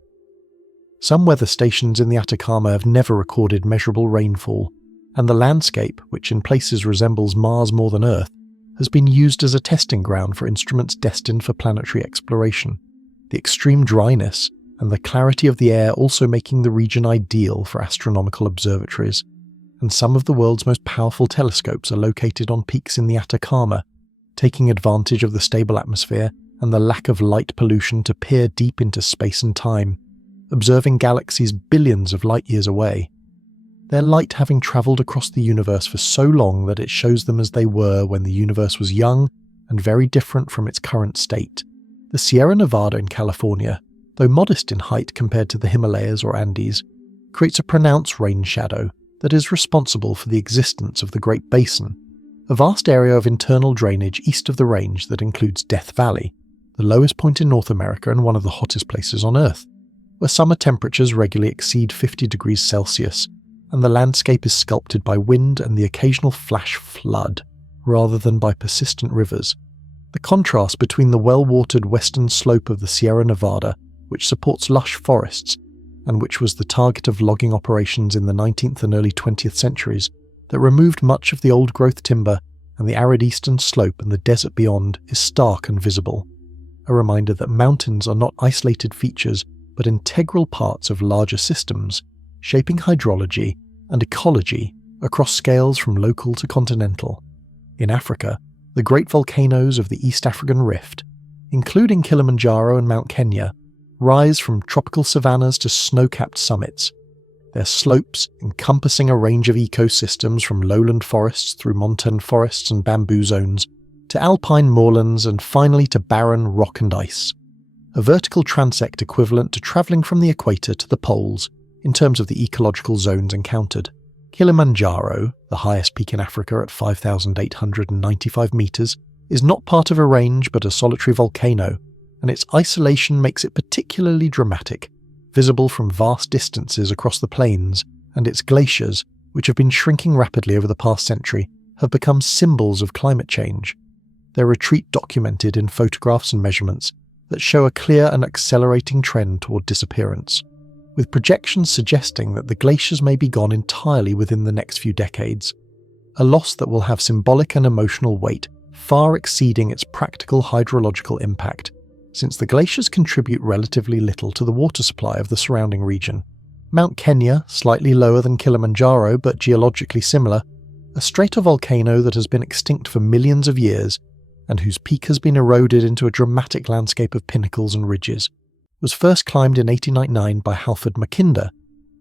Some weather stations in the Atacama have never recorded measurable rainfall, and the landscape, which in places resembles Mars more than Earth, has been used as a testing ground for instruments destined for planetary exploration. The extreme dryness and the clarity of the air also making the region ideal for astronomical observatories, and some of the world's most powerful telescopes are located on peaks in the Atacama, taking advantage of the stable atmosphere and the lack of light pollution to peer deep into space and time, observing galaxies billions of light years away. Their light having travelled across the universe for so long that it shows them as they were when the universe was young and very different from its current state. The Sierra Nevada in California, though modest in height compared to the Himalayas or Andes, creates a pronounced rain shadow that is responsible for the existence of the Great Basin, a vast area of internal drainage east of the range that includes Death Valley, the lowest point in North America and one of the hottest places on Earth, where summer temperatures regularly exceed 50 degrees Celsius, and the landscape is sculpted by wind and the occasional flash flood, rather than by persistent rivers. The contrast between the well-watered western slope of the Sierra Nevada, which supports lush forests, and which was the target of logging operations in the 19th and early 20th centuries, that removed much of the old-growth timber, and the arid eastern slope and the desert beyond is stark and visible, a reminder that mountains are not isolated features but integral parts of larger systems, shaping hydrology and ecology across scales from local to continental. In Africa, the great volcanoes of the East African Rift, including Kilimanjaro and Mount Kenya, rise from tropical savannas to snow-capped summits, their slopes encompassing a range of ecosystems from lowland forests through montane forests and bamboo zones, to alpine moorlands and finally to barren rock and ice. A vertical transect equivalent to travelling from the equator to the poles in terms of the ecological zones encountered. Kilimanjaro, the highest peak in Africa at 5,895 metres, is not part of a range but a solitary volcano, and its isolation makes it particularly dramatic, visible from vast distances across the plains, and its glaciers, which have been shrinking rapidly over the past century, have become symbols of climate change. Their retreat documented in photographs and measurements that show a clear and accelerating trend toward disappearance, with projections suggesting that the glaciers may be gone entirely within the next few decades, a loss that will have symbolic and emotional weight far exceeding its practical hydrological impact, since the glaciers contribute relatively little to the water supply of the surrounding region. Mount Kenya, slightly lower than Kilimanjaro but geologically similar, a stratovolcano that has been extinct for millions of years and whose peak has been eroded into a dramatic landscape of pinnacles and ridges, was first climbed in 1899 by Halford Mackinder,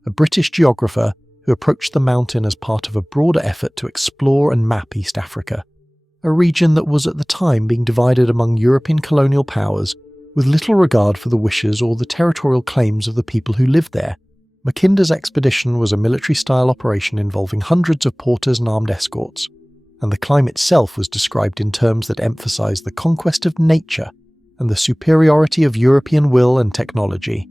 a British geographer who approached the mountain as part of a broader effort to explore and map East Africa, a region that was at the time being divided among European colonial powers with little regard for the wishes or the territorial claims of the people who lived there. Mackinder's expedition was a military-style operation involving hundreds of porters and armed escorts, and the climb itself was described in terms that emphasized the conquest of nature and the superiority of European will and technology,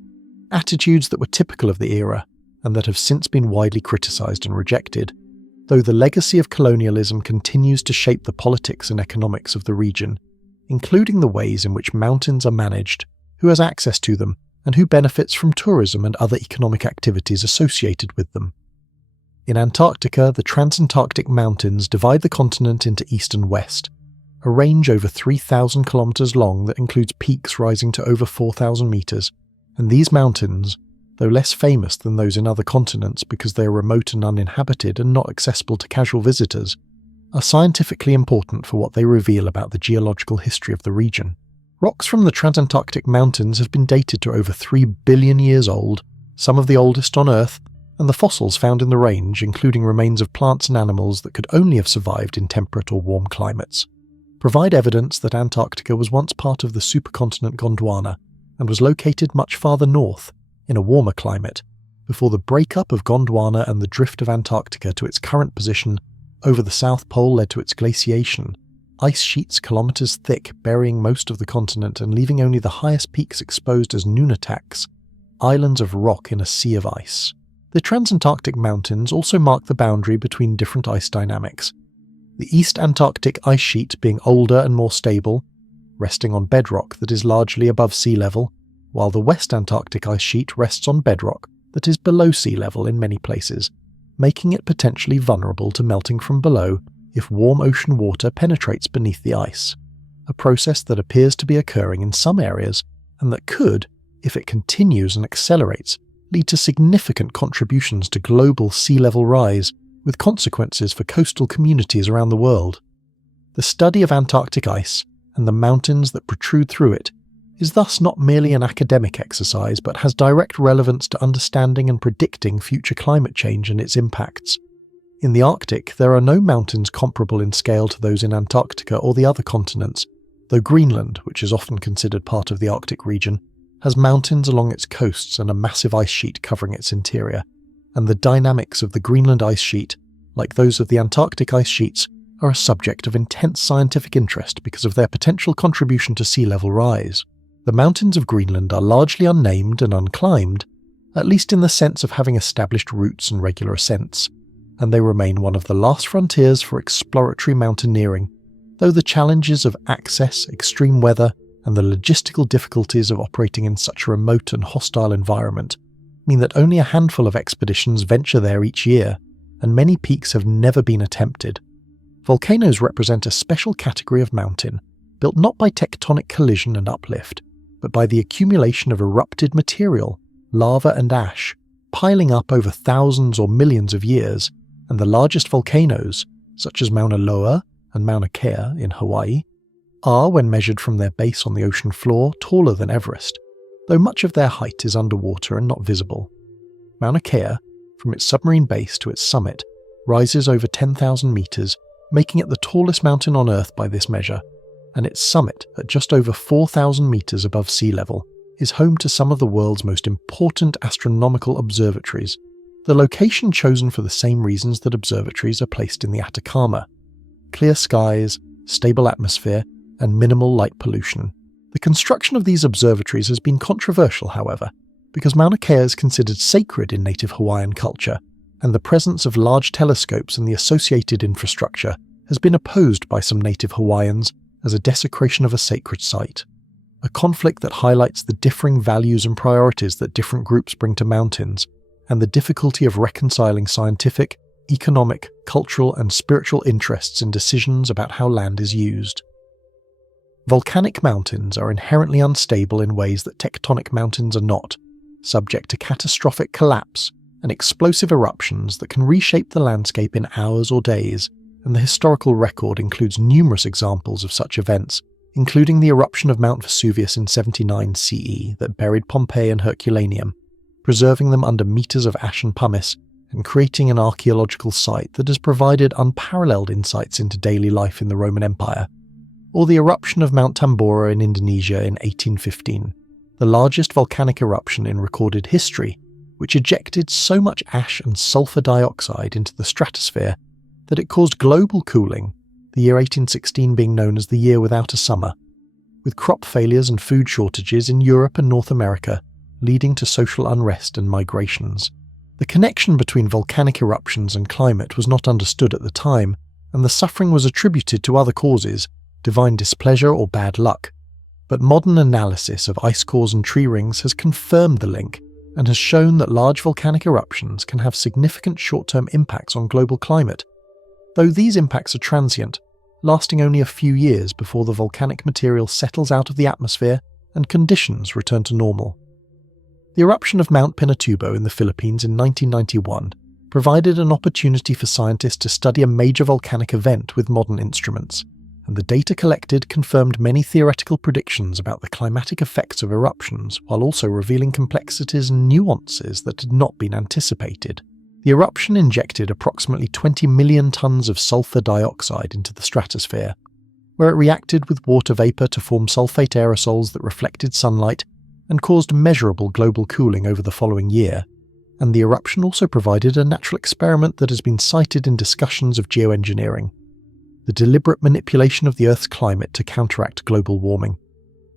attitudes that were typical of the era and that have since been widely criticized and rejected, though the legacy of colonialism continues to shape the politics and economics of the region, including the ways in which mountains are managed, who has access to them, and who benefits from tourism and other economic activities associated with them. In Antarctica, the Transantarctic Mountains divide the continent into east and west, a range over 3,000 kilometers long that includes peaks rising to over 4,000 meters, and these mountains, though less famous than those in other continents because they are remote and uninhabited and not accessible to casual visitors, are scientifically important for what they reveal about the geological history of the region. Rocks from the Transantarctic Mountains have been dated to over 3 billion years old, some of the oldest on Earth, and the fossils found in the range, including remains of plants and animals that could only have survived in temperate or warm climates, provide evidence that Antarctica was once part of the supercontinent Gondwana and was located much farther north, in a warmer climate, before the breakup of Gondwana and the drift of Antarctica to its current position over the South Pole led to its glaciation, ice sheets kilometers thick burying most of the continent and leaving only the highest peaks exposed as nunataks, islands of rock in a sea of ice. The Transantarctic Mountains also mark the boundary between different ice dynamics, the East Antarctic ice sheet being older and more stable, resting on bedrock that is largely above sea level, while the West Antarctic ice sheet rests on bedrock that is below sea level in many places, making it potentially vulnerable to melting from below if warm ocean water penetrates beneath the ice, a process that appears to be occurring in some areas and that could, if it continues and accelerates, lead to significant contributions to global sea level rise, with consequences for coastal communities around the world. The study of Antarctic ice and the mountains that protrude through it is thus not merely an academic exercise but has direct relevance to understanding and predicting future climate change and its impacts. In the Arctic, there are no mountains comparable in scale to those in Antarctica or the other continents, though Greenland, which is often considered part of the Arctic region, has mountains along its coasts and a massive ice sheet covering its interior, and the dynamics of the Greenland ice sheet, like those of the Antarctic ice sheets, are a subject of intense scientific interest because of their potential contribution to sea level rise. The mountains of Greenland are largely unnamed and unclimbed, at least in the sense of having established routes and regular ascents, and they remain one of the last frontiers for exploratory mountaineering, though the challenges of access, extreme weather, and the logistical difficulties of operating in such a remote and hostile environment mean that only a handful of expeditions venture there each year, and many peaks have never been attempted. Volcanoes represent a special category of mountain, built not by tectonic collision and uplift, but by the accumulation of erupted material, lava and ash, piling up over thousands or millions of years, and the largest volcanoes, such as Mauna Loa and Mauna Kea in Hawaii, are, when measured from their base on the ocean floor, taller than Everest, though much of their height is underwater and not visible. Mauna Kea, from its submarine base to its summit, rises over 10,000 meters, making it the tallest mountain on Earth by this measure, and its summit, at just over 4,000 meters above sea level, is home to some of the world's most important astronomical observatories, the location chosen for the same reasons that observatories are placed in the Atacama: clear skies, stable atmosphere, and minimal light pollution. The construction of these observatories has been controversial, however, because Mauna Kea is considered sacred in native Hawaiian culture, and the presence of large telescopes and the associated infrastructure has been opposed by some native Hawaiians as a desecration of a sacred site, a conflict that highlights the differing values and priorities that different groups bring to mountains, and the difficulty of reconciling scientific, economic, cultural, and spiritual interests in decisions about how land is used. Volcanic mountains are inherently unstable in ways that tectonic mountains are not, subject to catastrophic collapse and explosive eruptions that can reshape the landscape in hours or days, and the historical record includes numerous examples of such events, including the eruption of Mount Vesuvius in 79 CE that buried Pompeii and Herculaneum, preserving them under meters of ash and pumice and creating an archaeological site that has provided unparalleled insights into daily life in the Roman Empire, or the eruption of Mount Tambora in Indonesia in 1815, the largest volcanic eruption in recorded history, which ejected so much ash and sulfur dioxide into the stratosphere that it caused global cooling, the year 1816 being known as the year without a summer, with crop failures and food shortages in Europe and North America leading to social unrest and migrations. The connection between volcanic eruptions and climate was not understood at the time, and the suffering was attributed to other causes, divine displeasure or bad luck. But modern analysis of ice cores and tree rings has confirmed the link and has shown that large volcanic eruptions can have significant short-term impacts on global climate, though these impacts are transient, lasting only a few years before the volcanic material settles out of the atmosphere and conditions return to normal. The eruption of Mount Pinatubo in the Philippines in 1991 provided an opportunity for scientists to study a major volcanic event with modern instruments, and the data collected confirmed many theoretical predictions about the climatic effects of eruptions while also revealing complexities and nuances that had not been anticipated. The eruption injected approximately 20 million tons of sulfur dioxide into the stratosphere, where it reacted with water vapor to form sulfate aerosols that reflected sunlight and caused measurable global cooling over the following year, and the eruption also provided a natural experiment that has been cited in discussions of geoengineering, the deliberate manipulation of the Earth's climate to counteract global warming,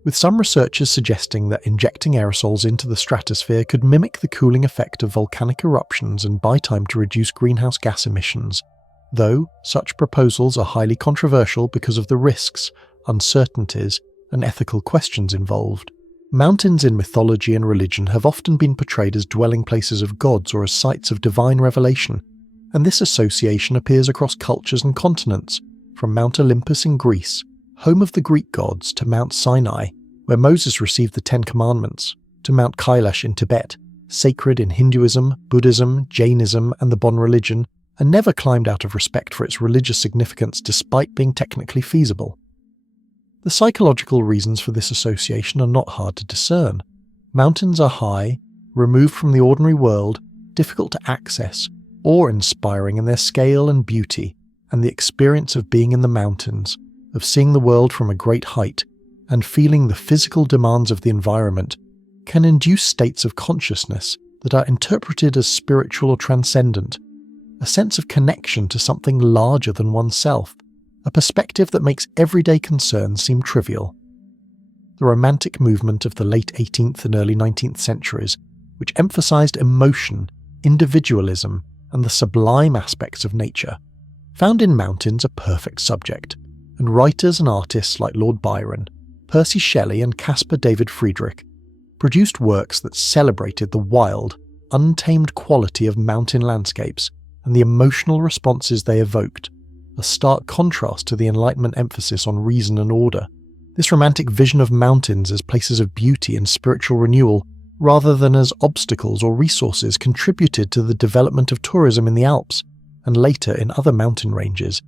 with some researchers suggesting that injecting aerosols into the stratosphere could mimic the cooling effect of volcanic eruptions and buy time to reduce greenhouse gas emissions, though such proposals are highly controversial because of the risks, uncertainties, and ethical questions involved. Mountains in mythology and religion have often been portrayed as dwelling places of gods or as sites of divine revelation, and this association appears across cultures and continents, from Mount Olympus in Greece, home of the Greek gods, to Mount Sinai, where Moses received the Ten Commandments, to Mount Kailash in Tibet, sacred in Hinduism, Buddhism, Jainism, and the Bon religion, and never climbed out of respect for its religious significance despite being technically feasible. The psychological reasons for this association are not hard to discern. Mountains are high, removed from the ordinary world, difficult to access, awe-inspiring in their scale and beauty, and the experience of being in the mountains, of seeing the world from a great height, and feeling the physical demands of the environment, can induce states of consciousness that are interpreted as spiritual or transcendent, a sense of connection to something larger than oneself, a perspective that makes everyday concerns seem trivial. The Romantic movement of the late 18th and early 19th centuries, which emphasized emotion, individualism, and the sublime aspects of nature, found in mountains a perfect subject, and writers and artists like Lord Byron, Percy Shelley, and Caspar David Friedrich produced works that celebrated the wild, untamed quality of mountain landscapes and the emotional responses they evoked, a stark contrast to the Enlightenment emphasis on reason and order. This romantic vision of mountains as places of beauty and spiritual renewal, rather than as obstacles or resources, contributed to the development of tourism in the Alps, and later in other mountain ranges.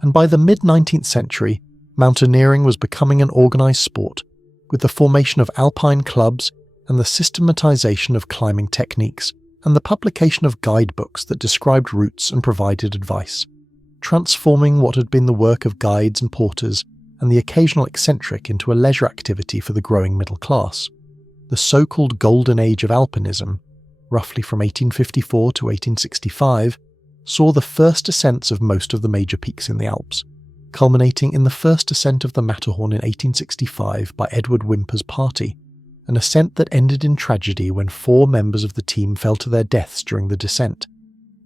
And by the mid-19th century, mountaineering was becoming an organized sport, with the formation of Alpine clubs and the systematization of climbing techniques, and the publication of guidebooks that described routes and provided advice, transforming what had been the work of guides and porters and the occasional eccentric into a leisure activity for the growing middle class. The so-called Golden Age of Alpinism, roughly from 1854 to 1865, saw the first ascents of most of the major peaks in the Alps, culminating in the first ascent of the Matterhorn in 1865 by Edward Whymper's party, an ascent that ended in tragedy when 4 members of the team fell to their deaths during the descent,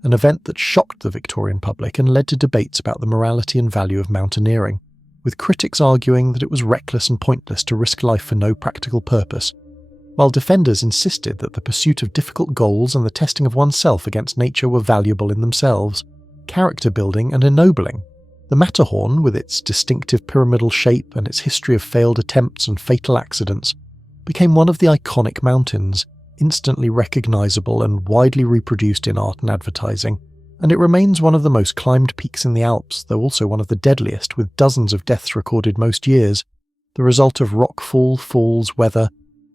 an event that shocked the Victorian public and led to debates about the morality and value of mountaineering, with critics arguing that it was reckless and pointless to risk life for no practical purpose, while defenders insisted that the pursuit of difficult goals and the testing of oneself against nature were valuable in themselves, character-building and ennobling. The Matterhorn, with its distinctive pyramidal shape and its history of failed attempts and fatal accidents, became one of the iconic mountains, instantly recognizable and widely reproduced in art and advertising, and it remains one of the most climbed peaks in the Alps, though also one of the deadliest, with dozens of deaths recorded most years, the result of rockfall, falls, weather,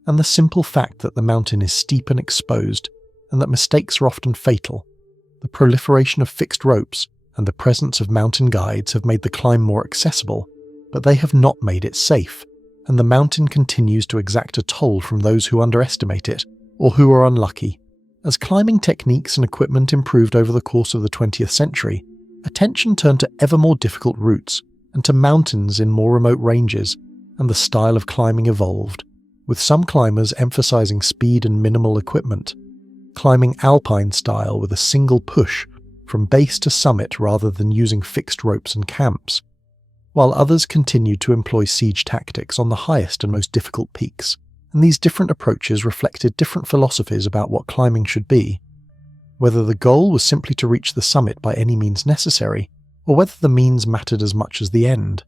and the simple fact that the mountain is steep and exposed, and that mistakes are often fatal. The proliferation of fixed ropes and the presence of mountain guides have made the climb more accessible, but they have not made it safe, and the mountain continues to exact a toll from those who underestimate it or who are unlucky. As climbing techniques and equipment improved over the course of the 20th century, attention turned to ever more difficult routes and to mountains in more remote ranges, and the style of climbing evolved, with some climbers emphasizing speed and minimal equipment, climbing Alpine style with a single push from base to summit rather than using fixed ropes and camps, while others continued to employ siege tactics on the highest and most difficult peaks, and these different approaches reflected different philosophies about what climbing should be, whether the goal was simply to reach the summit by any means necessary, or whether the means mattered as much as the end,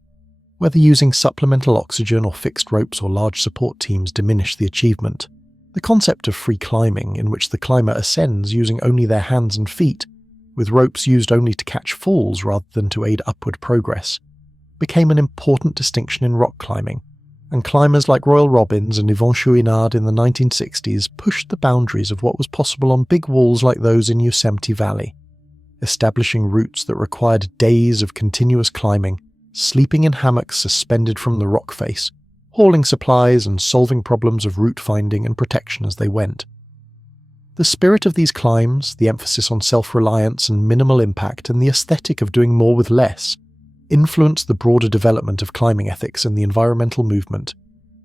whether using supplemental oxygen or fixed ropes or large support teams diminished the achievement. The concept of free climbing, in which the climber ascends using only their hands and feet, with ropes used only to catch falls rather than to aid upward progress, became an important distinction in rock climbing, and climbers like Royal Robbins and Yvon Chouinard in the 1960s pushed the boundaries of what was possible on big walls like those in Yosemite Valley, establishing routes that required days of continuous climbing, sleeping in hammocks suspended from the rock face, hauling supplies and solving problems of route finding and protection as they went. The spirit of these climbs, the emphasis on self-reliance and minimal impact, and the aesthetic of doing more with less, influenced the broader development of climbing ethics and the environmental movement,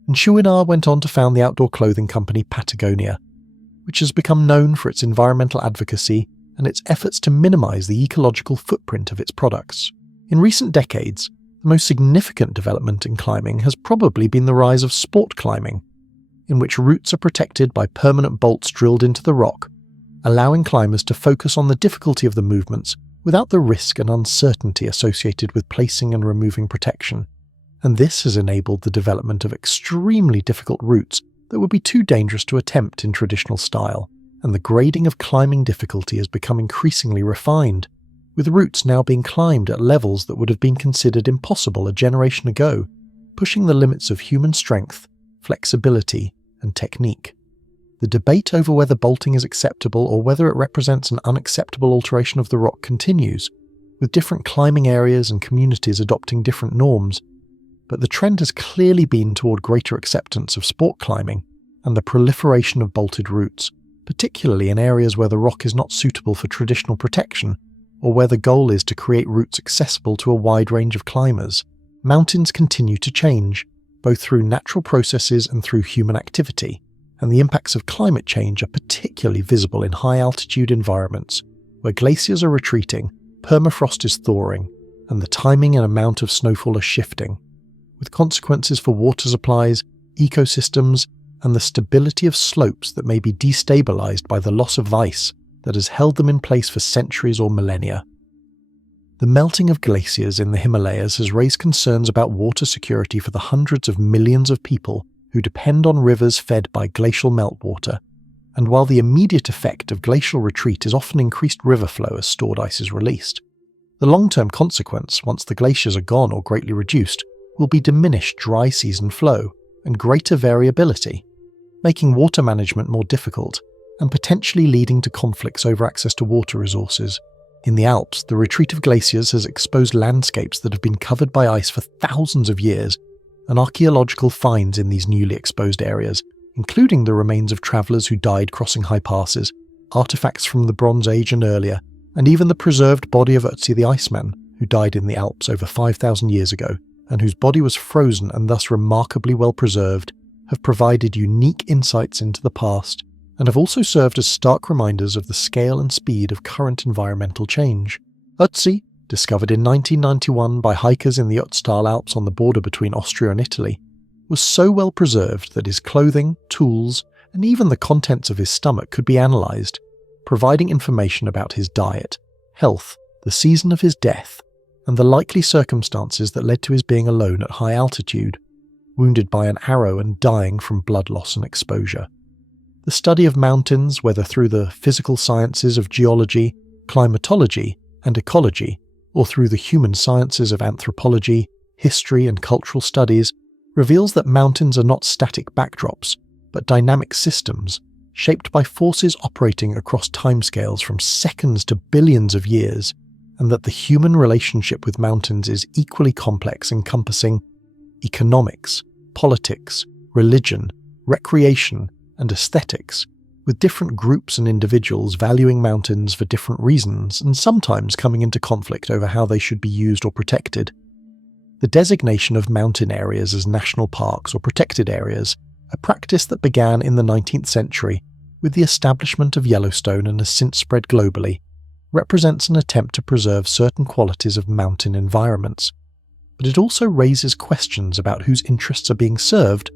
and Chouinard went on to found the outdoor clothing company Patagonia, which has become known for its environmental advocacy and its efforts to minimize the ecological footprint of its products. In recent decades, the most significant development in climbing has probably been the rise of sport climbing, in which routes are protected by permanent bolts drilled into the rock, allowing climbers to focus on the difficulty of the movements without the risk and uncertainty associated with placing and removing protection. And this has enabled the development of extremely difficult routes that would be too dangerous to attempt in traditional style, and the grading of climbing difficulty has become increasingly refined, with routes now being climbed at levels that would have been considered impossible a generation ago, pushing the limits of human strength, flexibility, and technique. The debate over whether bolting is acceptable or whether it represents an unacceptable alteration of the rock continues, with different climbing areas and communities adopting different norms, but the trend has clearly been toward greater acceptance of sport climbing and the proliferation of bolted routes, particularly in areas where the rock is not suitable for traditional protection, or where the goal is to create routes accessible to a wide range of climbers. Mountains continue to change, both through natural processes and through human activity, and the impacts of climate change are particularly visible in high-altitude environments, where glaciers are retreating, permafrost is thawing, and the timing and amount of snowfall are shifting, with consequences for water supplies, ecosystems, and the stability of slopes that may be destabilized by the loss of ice that has held them in place for centuries or millennia. The melting of glaciers in the Himalayas has raised concerns about water security for the hundreds of millions of people who depend on rivers fed by glacial meltwater, and while the immediate effect of glacial retreat is often increased river flow as stored ice is released, the long-term consequence, once the glaciers are gone or greatly reduced, will be diminished dry season flow and greater variability, making water management more difficult and potentially leading to conflicts over access to water resources. In the Alps, the retreat of glaciers has exposed landscapes that have been covered by ice for thousands of years, and archaeological finds in these newly exposed areas, including the remains of travellers who died crossing high passes, artefacts from the Bronze Age and earlier, and even the preserved body of Ötzi the Iceman, who died in the Alps over 5,000 years ago, and whose body was frozen and thus remarkably well preserved, have provided unique insights into the past, and have also served as stark reminders of the scale and speed of current environmental change. Ötzi, discovered in 1991 by hikers in the Ötztal Alps on the border between Austria and Italy, was so well preserved that his clothing, tools, and even the contents of his stomach could be analysed, providing information about his diet, health, the season of his death, and the likely circumstances that led to his being alone at high altitude, wounded by an arrow and dying from blood loss and exposure. The study of mountains, whether through the physical sciences of geology, climatology, and ecology, or through the human sciences of anthropology, history, and cultural studies, reveals that mountains are not static backdrops, but dynamic systems shaped by forces operating across timescales from seconds to billions of years, and that the human relationship with mountains is equally complex, encompassing economics, politics, religion, recreation, and aesthetics, with different groups and individuals valuing mountains for different reasons and sometimes coming into conflict over how they should be used or protected. The designation of mountain areas as national parks or protected areas, a practice that began in the 19th century with the establishment of Yellowstone and has since spread globally, represents an attempt to preserve certain qualities of mountain environments. But it also raises questions about whose interests are being served,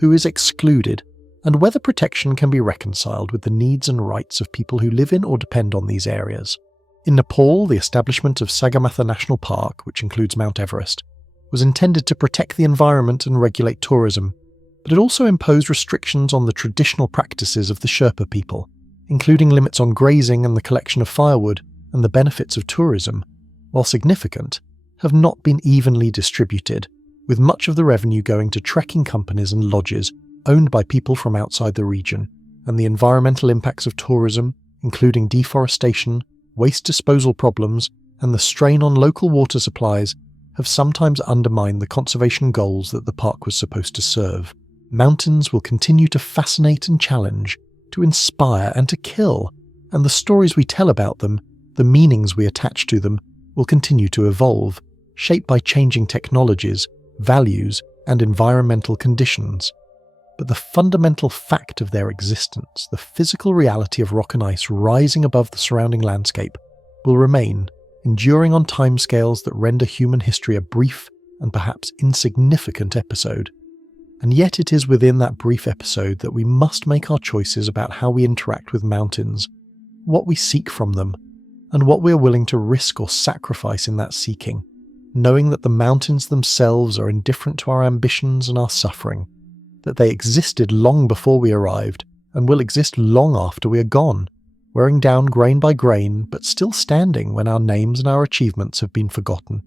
who is excluded, and whether protection can be reconciled with the needs and rights of people who live in or depend on these areas. In Nepal, the establishment of Sagarmatha National Park, which includes Mount Everest, was intended to protect the environment and regulate tourism, but it also imposed restrictions on the traditional practices of the Sherpa people, including limits on grazing and the collection of firewood, and the benefits of tourism, while significant, have not been evenly distributed, with much of the revenue going to trekking companies and lodges owned by people from outside the region, and the environmental impacts of tourism, including deforestation, waste disposal problems, and the strain on local water supplies, have sometimes undermined the conservation goals that the park was supposed to serve. Mountains will continue to fascinate and challenge, to inspire and to kill, and the stories we tell about them, the meanings we attach to them, will continue to evolve, shaped by changing technologies, values, and environmental conditions. But the fundamental fact of their existence, the physical reality of rock and ice rising above the surrounding landscape, will remain, enduring on timescales that render human history a brief and perhaps insignificant episode. And yet it is within that brief episode that we must make our choices about how we interact with mountains, what we seek from them, and what we are willing to risk or sacrifice in that seeking, knowing that the mountains themselves are indifferent to our ambitions and our suffering, that they existed long before we arrived and will exist long after we are gone, wearing down grain by grain but still standing when our names and our achievements have been forgotten.